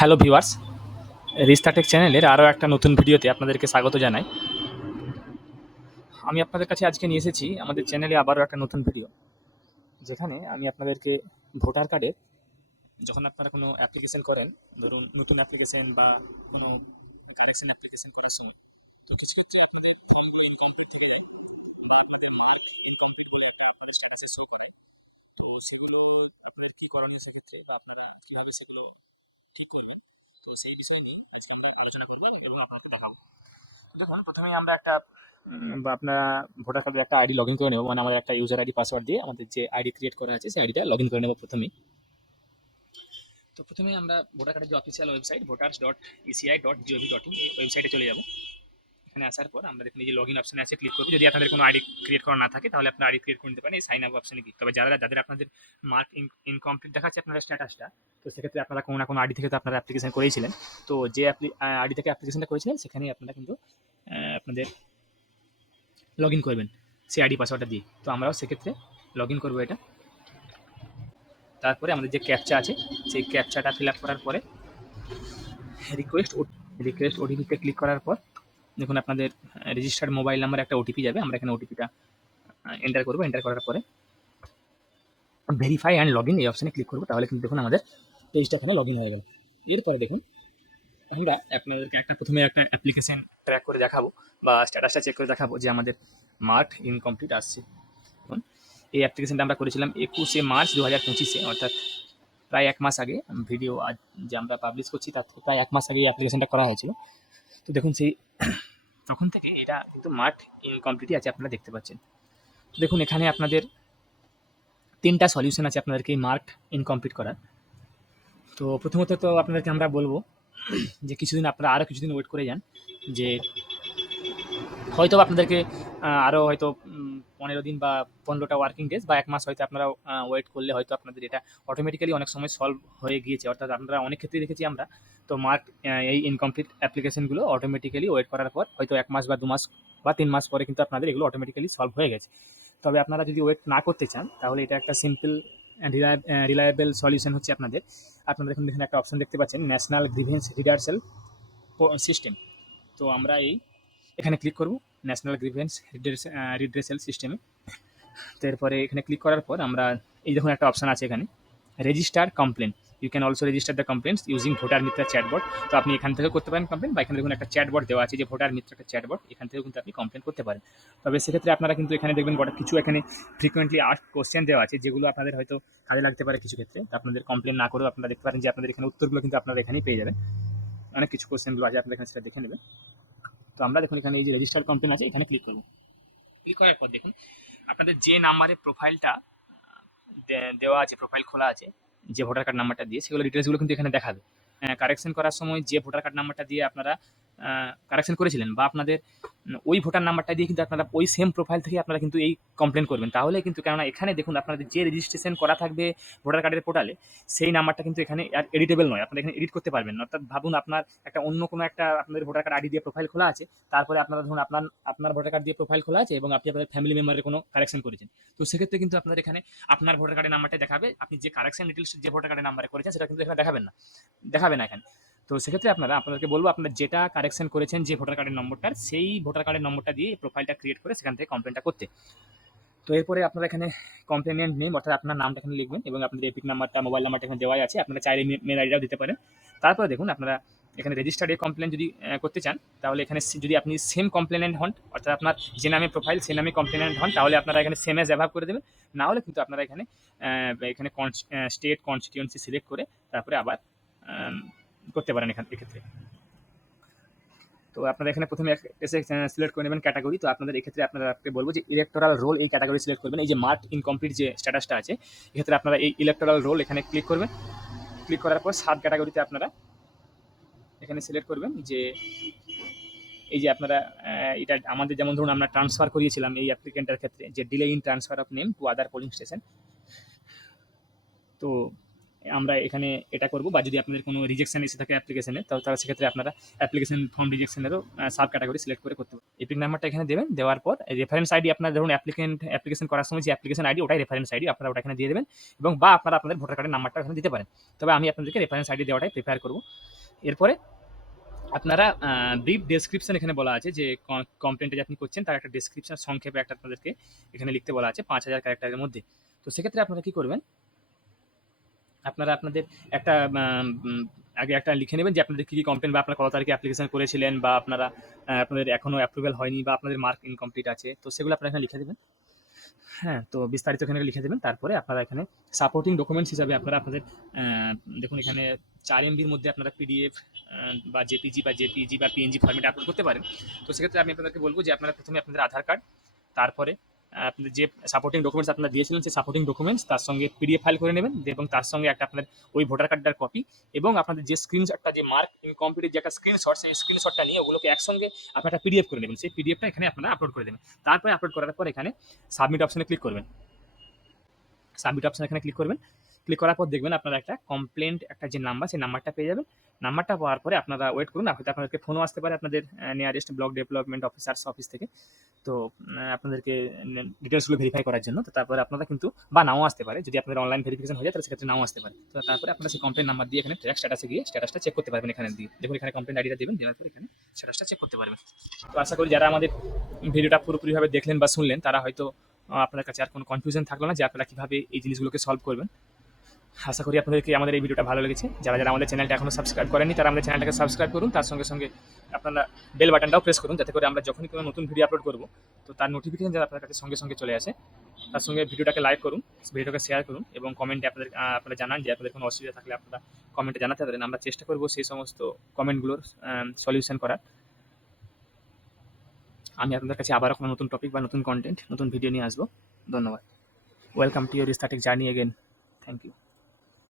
Hello viewers, রিস্তাটেক চ্যানেলের আরও একটা নতুন ভিডিওতে আপনাদেরকে স্বাগত জানাই। আমি আপনাদের কাছে আজকে নিয়ে এসেছি আমাদের চ্যানেলে আবারও একটা নতুন ভিডিও, যেখানে আমি আপনাদেরকে ভোটার কার্ডের যখন আপনারা কোনো অ্যাপ্লিকেশন করেন, ধরুন নতুন অ্যাপ্লিকেশন বা কোনো কারেকশন অ্যাপ্লিকেশন করার সময়, তো কিছু ক্ষেত্রে আপনাদের ফর্মগুলো ইনকমপ্লিট থেকে যায় বা আপনাদের মার্ক ইনকমপ্লিট বলে একটা আপনাদের স্ট্যাটাসে শো করায়। তো সেগুলো আপনাদের কী করণীয় সেক্ষেত্রে, বা আপনারা কীভাবে সেগুলো ঠিক করবেন, তো সেই বিষয় নিয়ে আজকে আমরা আলোচনা করবো এবং আপনাকে দেখাবো। দেখুন, প্রথমেই আমরা একটা বা আপনার ভোটার কার্ডের একটা আইডি লগ ইন করে নেবো, মানে আমাদের একটা ইউজার আইডি পাসওয়ার্ড দিয়ে আমাদের যে আইডি ক্রিয়েট করা আছে সেই আইডিটা লগ ইন করে নেবো প্রথমেই। তো প্রথমে আমরা ভোটার কার্ডের যে অফিসিয়াল ওয়েবসাইট voters.eci.gov.in এই ওয়েবসাইটে চলে যাবো। এখানে আসার পর আমরা দেখুন এই যে লগ ইন অপশানে আছে ক্লিক করবো। যদি আপনাদের কোনো আইডি ক্রিয়েট করা না থাকে তাহলে আপনার আইডি ক্রিয়েট করে নিতে পারেন এই সাইন আপ অপশানে ক্লিক। তবে যাদের আপনাদের মার্ক ইনকমপ্লিট দেখাচ্ছে আপনার স্ট্যাটাসটা, তো সেক্ষেত্রে আপনারা কোনো না কোনো আইডি থেকে তো আপনারা অ্যাপ্লিকেশন করেইছিলেন। তো যে আইডি থেকে অ্যাপ্লিকেশনটা করেছিলেন সেখানেই আপনারা কিন্তু আপনাদের লগ ইন করবেন সেই আইডি পাসওয়ার্ডটা দিয়ে। তো আমরাও সেক্ষেত্রে লগ ইন করবো এটা। তারপরে আমাদের যে ক্যাপচা আছে সেই ক্যাপচাটা ফিল আপ করার পরে রিকোয়েস্ট ওটিপিতে ক্লিক করার পর দেখুন আপনাদের রেজিস্টার্ড মোবাইল নাম্বার একটা ওটিপি যাবে। আমরা এখানে ওটিপিটা এন্টার করবো। এন্টার করার পরে ভেরিফাই অ্যান্ড লগ ইন এই অপশানে ক্লিক করবো। তাহলে কিন্তু দেখুন আমাদের পেজটা এখানে লগ ইন হয়ে গেল। এরপরে দেখুন আমরা আপনাদেরকে প্রথমে একটা অ্যাপ্লিকেশন ট্র্যাক করে দেখাবো বা স্ট্যাটাসটা চেক করে দেখাবো যে আমাদের মার্ক ইনকমপ্লিট আসছে। দেখুন এই অ্যাপ্লিকেশনটা আমরা করেছিলাম 21শে মার্চ 2025-এ, অর্থাৎ প্রায় 1 মাস আগে। ভিডিও আজ যে আমরা পাবলিশ করছি তার থেকে প্রায় 1 মাস আগে এই অ্যাপ্লিকেশনটা করা হয়েছিল। তো দেখুন সেই তখন থেকে এটা কিন্তু মার্ক ইনকমপ্লিটই আছে, আপনারা দেখতে পাচ্ছেন। দেখুন এখানে আপনাদের 3টা সলিউশন আছে আপনাদেরকে এই মার্ক ইনকমপ্লিট করার। তো প্রথমত তো আপনাদেরকে আমরা বলবো যে কিছুদিন আপনারা আরও কিছুদিন ওয়েট করে যান, যে হয়তো আপনাদেরকে আরও হয়তো 15 দিন বা 15টা ওয়ার্কিং ডেজ বা 1 মাস হয়তো আপনারা ওয়েট করলে হয়তো আপনাদের এটা অটোমেটিক্যালি অনেক সময় সলভ হয়ে গিয়েছে। অর্থাৎ আপনারা অনেক ক্ষেত্রেই দেখেছি আমরা, তো মার্ক এই ইনকমপ্লিট অ্যাপ্লিকেশনগুলো অটোমেটিক্যালি ওয়েট করার পর হয়তো 1 মাস বা 2 মাস বা 3 মাস পরে কিন্তু আপনাদের এগুলো অটোমেটিক্যালি সলভ হয়ে গেছে। তবে আপনারা যদি ওয়েট না করতে চান তাহলে এটা একটা সিম্পল রিলায়েবল সলিউশন হচ্ছে আপনারা দেখুন এখানে একটা অপশন দেখতে পাচ্ছেন, ন্যাশনাল গ্রিভেন্স রিডার্সাল সিস্টেম। তো আমরা এখানে ক্লিক করব ন্যাশনাল গ্রিভেন্স রিড্রেসাল সিস্টেমে। তো এরপরে এখানে ক্লিক করার পর আমরা এই দেখুন একটা অপশান আছে এখানে, register complain. You can also register the complaints using voter Mitra chatbot. তো আপনি এখান থেকে করতে পারেন কমপ্লেন, বা এখানে দেখুন একটা চ্যাটবট দেওয়া আছে যে ভোটার মিত্র একটা চ্যাটবট, এখান থেকেও কিন্তু আপনি কমপ্লেন করতে পারেন। তবে সেক্ষেত্রে আপনারা কিন্তু এখানে দেখবেন কিছু এখানে ফ্রিকোয়েন্টলি আস্কড কোশ্চেন দেওয়া আছে, যেগুলো আপনাদের হয়তো কাজে লাগতে পারে কিছু ক্ষেত্রে। তো আপনাদের কমপ্লেন না করেও আপনারা দেখতে পারেন যে আপনাদের এখানে উত্তরগুলো কিন্তু আপনারা এখানেই পেয়ে যাবেন। অনেক কিছু কোশ্চেনগুলো আছে, আপনারা এখানে সেটা দেখে নেবেন। তো আমরা দেখুন এখানে এই যে রেজিস্টার কমপ্লেন আছে এখানে ক্লিক করব। ক্লিক করার পর দেখুন আপনাদের যে নাম্বারে প্রোফাইলটা দেওয়া আছে, প্রোফাইল খোলা আছে, যে ভোটার কার্ড নাম্বারটা দিয়ে, সেগুলো ডিটেলসগুলো কিন্তু এখানে দেখাবে। কারেকশন করার সময় যে ভোটার কার্ড নাম্বারটা দিয়ে আপনারা কারেকশন করেছিলেন বা আপনাদের ওই ভোটার নাম্বারটা দিয়ে কিন্তু আপনারা ওই সেম প্রোফাইল থেকে আপনারা কিন্তু এই কমপ্লেন করবেন। তাহলে কিন্তু, কেননা এখানে দেখুন আপনাদের যে রেজিস্ট্রেশন করা থাকবে ভোটার কার্ডের পোর্টালে, সেই নাম্বারটা কিন্তু এখানে আর এডিটেবল নয়, আপনারা এখানে এডিট করতে পারবেন না। অর্থাৎ ভাবুন আপনার একটা অন্য কোনো একটা আপনাদের ভোটার কার্ড আইডি দিয়ে প্রোফাইল খোলা আছে, তারপরে আপনারা ধরুন আপনার ভোটার কার্ড দিয়ে প্রোফাইল খোলা আছে এবং আপনি আপনাদের ফ্যামিলি মেম্বারের কোনো কারেকশন করেছেন। তো সেক্ষেত্রে কিন্তু আপনাদের এখানে আপনার ভোটার কার্ডের নাম্বারটা দেখাবে, আপনি যে কারেকশন ডিটেলস যে ভোটার কার্ডের নাম্বারে করেছেন সেটা কিন্তু এখানে দেখাবে না এখানে। তো সেক্ষেত্রে আপনাদেরকে বলবো, আপনারা যেটা কারেকশন করেছেন যে ভোটার কার্ডের নম্বরটার, সেই ভোটার কার্ডের নম্বরটা দিয়ে প্রোফাইলটা ক্রিয়েট করে সেখান থেকে কমপ্লেনটা করতে। তো এরপরে আপনারা এখানে কমপ্লেনেন্ট নেম অর্থাৎ আপনার নামটা এখানে লিখবেন এবং আপনাদের এপিক নাম্বারটা, মোবাইল নাম্বারটা এখানে দেওয়াই আছে। আপনারা চাইলে মেল আইডিটাও দিতে পারেন। তারপরে দেখুন আপনারা এখানে রেজিস্টার্ড কমপ্লেন যদি করতে চান, তাহলে এখানে যদি আপনি সেম কমপ্লেনেন্ট হন, অর্থাৎ আপনার যে নামে প্রোফাইল সেই নামে কমপ্লেনেন্ট হন, তাহলে আপনারা এখানে সেম এজ অ্যাভাব করে দেবেন। না হলে কিন্তু আপনারা এখানে স্টেট কনস্টিটিউয়েন্সি সিলেক্ট করে তারপরে আবার করতে পারেন এক্ষেত্রে। তো আপনারা এখানে প্রথমে এসে সিলেক্ট করে নেবেন ক্যাটাগরি। তো আপনাদের এক্ষেত্রে আপনাদেরকে বলবো যে ইলেকটোরাল রোল এই ক্যাটাগরি সিলেক্ট করবেন। এই যে মার্ক ইনকমপ্লিট যে স্ট্যাটাসটা আছে, এক্ষেত্রে আপনারা এই ইলেকটোরাল রোল এখানে ক্লিক করবেন। ক্লিক করার পর সাব ক্যাটাগরিতে আপনারা এখানে সিলেক্ট করবেন যে এই যে আপনারা এটা আমাদের যেমন ধরুন আমরা ট্রান্সফার করিয়েছিলাম এই অ্যাপ্লিকেন্টের ক্ষেত্রে, যে delay in transfer of name to other polling station. তো আমরা এখানে এটা করব, বা যদি আপনাদের কোনো রিজেকশন এসে থাকে অ্যাপ্লিকেশনে, তাহলে সেক্ষেত্রে আপনারা অ্যাপ্লিকেশন ফর্ম রিজেকশনেরও সাব ক্যাটাগরি সিলেক্ট করে করতে পারবেন। এপিক নাম্বারটা এখানে দেবেন, দেওয়ার পর রেফারেন্স আইডি আপনার ধরুন অ্যাপ্লিকেশন করার সময় যে অ্যাপ্লিকেশন আইডি, ওটাই রেফারেন্স আইডি, আপনারা ওটা এখানে দিয়ে দেবেন, এবং বা আপনারা আপনাদের ভোটার কার্ডের নাম্বারটা এখানে দিতে পারেন। তবে আমি আপনাদেরকে রেফারেন্স আইডি দেওয়াটাই প্রিফার করব। এরপরে আপনারা ব্রিফ ডেসক্রিপশন এখানে বলা আছে যে কমপ্লেনটা যে আপনি করছেন তার একটা ডেসক্রিপশন সংক্ষেপে একটা আপনাদেরকে এখানে লিখতে বলা আছে 5000 ক্যারেক্টারের মধ্যে। তো সেক্ষেত্রে আপনারা কি করবেন, আপনারা আপনাদের একটা আগে একটা লিখে নেবেন যে আপনাদের কী কী কমপ্লেন, বা আপনারা কত তারিখে অ্যাপ্লিকেশন করেছিলেন, বা আপনারা আপনাদের এখনও অ্যাপ্রুভেল হয়নি, বা আপনাদের মার্ক ইনকমপ্লিট আছে, তো সেগুলো আপনারা এখানে লিখে দেবেন। হ্যাঁ, তো বিস্তারিত এখানে লিখে দেবেন। তারপরে আপনারা এখানে সাপোর্টিং ডকুমেন্টস হিসাবে আপনারা আপনাদের দেখুন এখানে 4 এমবির মধ্যে আপনারা পিডিএফ বা জেপিজি বা পিএনজি ফরম্যাটে আপলোড করতে পারেন। তো সেক্ষেত্রে আমি আপনাদেরকে বলবো যে আপনারা প্রথমে আপনাদের আধার কার্ড, তারপরে আপনাদের যে সাপোর্টিং ডকুমেন্টস আপনারা দিয়েছিলেন সেই সাপোর্টিং ডকুমেন্টস, তার সঙ্গে পিডিএফ ফাইল করে নেবেন, এবং তার সঙ্গে একটা আপনার ওই ভোটার কার্ডটার কপি, এবং আপনাদের যে স্ক্রিনশটটা, যে মার্ক ইনকমপ্লিট যে একটা স্ক্রিনশট, সেই স্ক্রিনশটটা নিয়ে ওগুলোকে একসঙ্গে আপনারা একটা পিডিএফ করে নেবেন। সেই পিডিএফটা এখানে আপনারা আপলোড করে দেবেন। তারপরে আপলোড করার পর এখানে সাবমিট অপশনে ক্লিক করবেন। সাবমিট অপশন এখানে ক্লিক করবেন। ক্লিক করার পর দেখবেন আপনারা একটা কমপ্লেন্ট একটা যে নাম্বার, সেই নাম্বারটা পেয়ে যাবেন। নাম্বারটা পাওয়ার পরে আপনারা ওয়েট করুন, হয়তো আপনাদেরকে ফোনও আসতে পারে আপনাদের nearest block development officers office থেকে। তো আপনাদেরকে ডিটেলসগুলো ভেরিফাই করার জন্য। তো তারপরে আপনারা কিন্তু, বা নাও আসতে পারে, যদি আপনাদের অনলাইন ভেরিফিকেশন হয়ে যায় তাহলে সেক্ষেত্রে নাও আসতে পারে। তো তারপরে আপনারা সেই কমপ্লেন নাম্বার দিয়ে এখানে ট্র্যাক স্ট্যাটাসে গিয়ে স্ট্যাটাসটা চেক করতে পারবেন। এখানে দিয়ে দেখুন, এখানে কমপ্লেন আইডিটা দেবেন, দেওয়ার পর এখানে স্ট্যাটাসটা চেক করতে পারবেন। তো আশা করি যারা আমাদের ভিডিওটা পুরোপুরিভাবে দেখলেন বা শুনলেন, তারা হয়তো আপনার কাছে আর কোনো কনফিউশন থাকলো না যে আপনারা কীভাবে এই জিনিসগুলোকে সলভ করবেন। আশা করি আপনাদেরকে আমাদের এই ভিডিওটা ভালো লেগেছে। যারা যারা আমাদের চ্যানেলটা এখনও সাবস্ক্রাইব করেননি, তারা আমাদের চ্যানেলটাকে সাবস্ক্রাইব করুন। তার সঙ্গে সঙ্গে আপনারা বেল বাটনটাও প্রেস করুন, যাতে করে আমরা যখনই কোনো নতুন ভিডিও আপলোড করব তো তার নোটিফিকেশন যেন আপনার কাছে সঙ্গে সঙ্গে চলে আসে। তার সঙ্গে ভিডিওটাকে লাইক করুন, ভিডিওটাকে শেয়ার করুন, এবং কমেন্টে আপনারা জানান যে আপনাদের কোনো অসুবিধা থাকলে আপনারা কমেন্টে জানাতে পারেন। আমরা চেষ্টা করব সেই সমস্ত কমেন্টগুলোর সলিউশন করার। আমি আপনাদের কাছে আবারও কোনো নতুন টপিক বা নতুন কন্টেন্ট, নতুন ভিডিও নিয়ে আসবো। ধন্যবাদ। Welcome to your static journey again. Thank you.